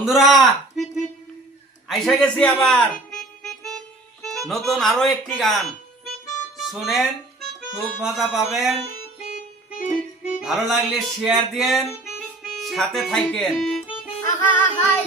বন্ধুরা, আইসা গেছি আবার। নতুন আরও একটি গান। শুনেন, খুব মজা পাবেন। ভালো লাগলে শেয়ার দিয়েন, সাথে থাকেন আহা হাই